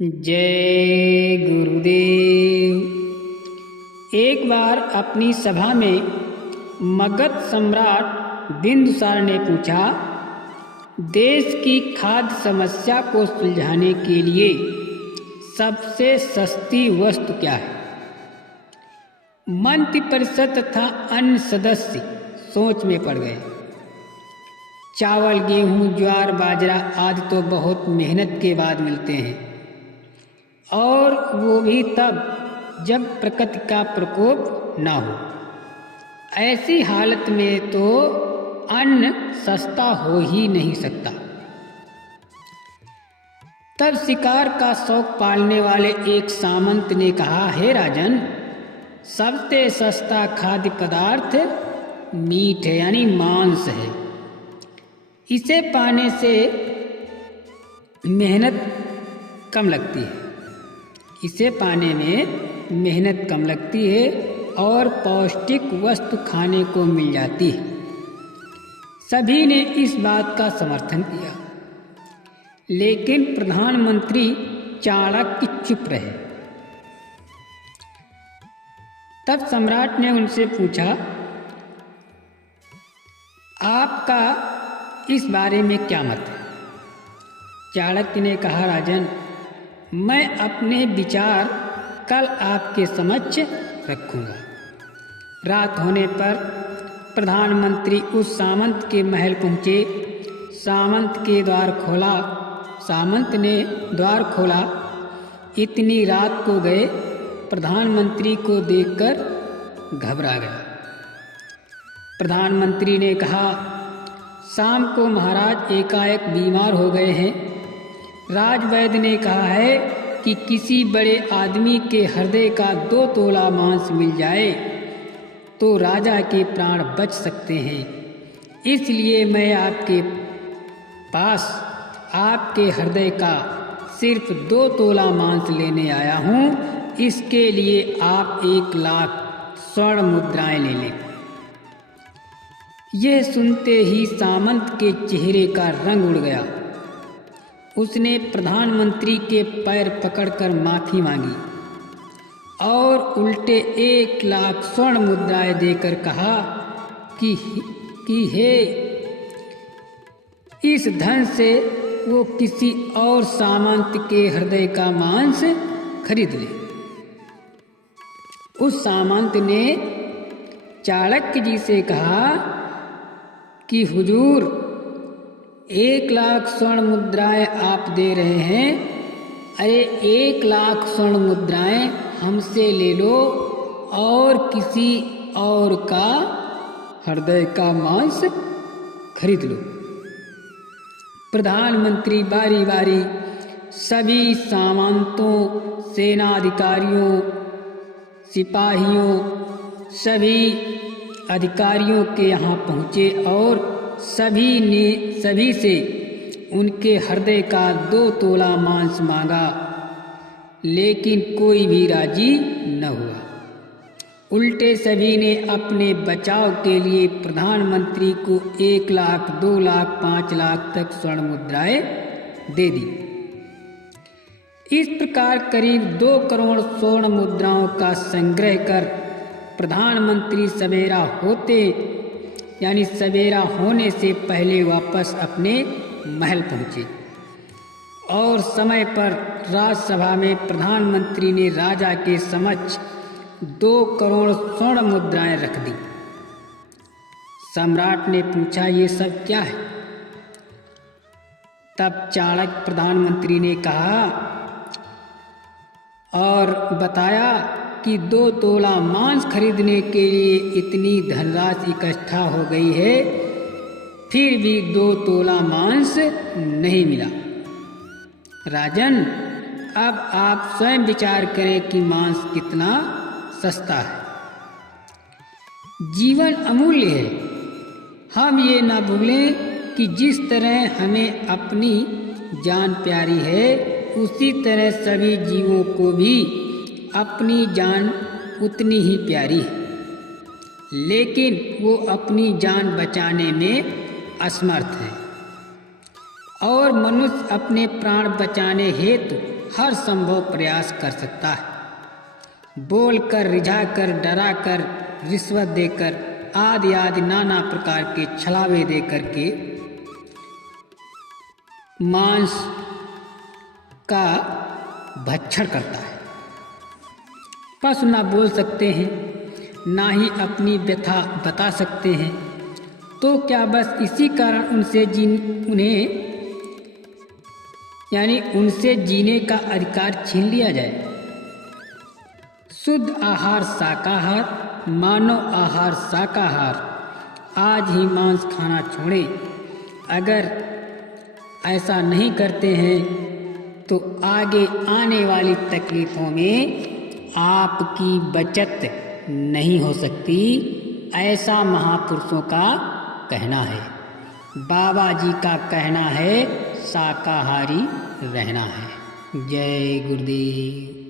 जय गुरुदेव। एक बार अपनी सभा में मगध सम्राट बिंदुसार ने पूछा, देश की खाद्य समस्या को सुलझाने के लिए सबसे सस्ती वस्तु क्या है? मंत्रिपरिषद तथा अन्य सदस्य सोच में पड़ गए। चावल, गेहूं, ज्वार, बाजरा आदि तो बहुत मेहनत के बाद मिलते हैं, और वो भी तब जब प्रकृति का प्रकोप ना हो। ऐसी हालत में तो अन्न सस्ता हो ही नहीं सकता। तब शिकार का शौक पालने वाले एक सामंत ने कहा, हे राजन, सबसे सस्ता खाद्य पदार्थ मीट है, यानी मांस है। इसे पाने से मेहनत कम लगती है, इसे पाने में मेहनत कम लगती है और पौष्टिक वस्तु खाने को मिल जाती है। सभी ने इस बात का समर्थन किया, लेकिन प्रधानमंत्री चाणक्य चुप रहे। तब सम्राट ने उनसे पूछा, आपका इस बारे में क्या मत है? चाणक्य ने कहा, राजन, मैं अपने विचार कल आपके समक्ष रखूंगा। रात होने पर प्रधानमंत्री उस सामंत के महल पहुंचे। सामंत ने द्वार खोला। इतनी रात को गए, प्रधानमंत्री को देखकर घबरा गया। प्रधानमंत्री ने कहा, शाम को महाराज एकाएक बीमार हो गए हैं। राजवैद्य ने कहा है कि किसी बड़े आदमी के हृदय का 2 तोला मांस मिल जाए तो राजा के प्राण बच सकते हैं। इसलिए मैं आपके पास आपके हृदय का सिर्फ 2 तोला मांस लेने आया हूँ। इसके लिए आप 1 लाख स्वर्ण मुद्राएं ले लें। यह सुनते ही सामंत के चेहरे का रंग उड़ गया। उसने प्रधानमंत्री के पैर पकड़कर माफी मांगी और उल्टे 1 लाख स्वर्ण मुद्राएं देकर कहा कि हे, इस धन से वो किसी और सामंत के हृदय का मांस खरीद ले। उस सामंत ने चाणक्य जी से कहा कि हुजूर, 1 लाख स्वर्ण मुद्राएं आप दे रहे हैं। अरे 1 लाख स्वर्ण मुद्राएं हमसे ले लो और किसी और का हृदय का मांस खरीद लो। प्रधानमंत्री बारी बारी सभी सामंतों, सेनाधिकारियों, सिपाहियों, सभी अधिकारियों के यहाँ पहुँचे और सभी से उनके हृदय का 2 तोला मांस मांगा, लेकिन कोई भी राजी न हुआ। उल्टे सभी ने अपने बचाव के लिए प्रधानमंत्री को 1 लाख, 2 लाख, 5 लाख तक स्वर्ण मुद्राएं दे दी। इस प्रकार करीब 2 करोड़ स्वर्ण मुद्राओं का संग्रह कर प्रधानमंत्री सवेरा होने से पहले वापस अपने महल पहुंचे और समय पर राजसभा में प्रधानमंत्री ने राजा के समक्ष 2 करोड़ स्वर्ण मुद्राएं रख दी। सम्राट ने पूछा, ये सब क्या है? तब चाणक्य प्रधानमंत्री ने कहा और बताया कि 2 तोला मांस खरीदने के लिए इतनी धनराशि इकट्ठा हो गई है, फिर भी 2 तोला मांस नहीं मिला। राजन, अब आप स्वयं विचार करें कि मांस कितना सस्ता है। जीवन अमूल्य है। हम ये ना भूलें कि जिस तरह हमें अपनी जान प्यारी है, उसी तरह सभी जीवों को भी अपनी जान उतनी ही प्यारी है, लेकिन वो अपनी जान बचाने में असमर्थ है और मनुष्य अपने प्राण बचाने हेतु हर संभव प्रयास कर सकता है। बोलकर, रिझाकर, डराकर, रिश्वत देकर आदि आदि नाना प्रकार के छलावे देकर के मांस का भक्षण करता है। पशु ना बोल सकते हैं, ना ही अपनी व्यथा बता सकते हैं, तो क्या बस इसी कारण उनसे जीने का अधिकार छीन लिया जाए? शुद्ध आहार शाकाहार, मानव आहार शाकाहार, आज ही मांस खाना छोड़ें। अगर ऐसा नहीं करते हैं तो आगे आने वाली तकलीफ़ों में आपकी बचत नहीं हो सकती, ऐसा महापुरुषों का कहना है। बाबा जी का कहना है शाकाहारी रहना है। जय गुरुदेव।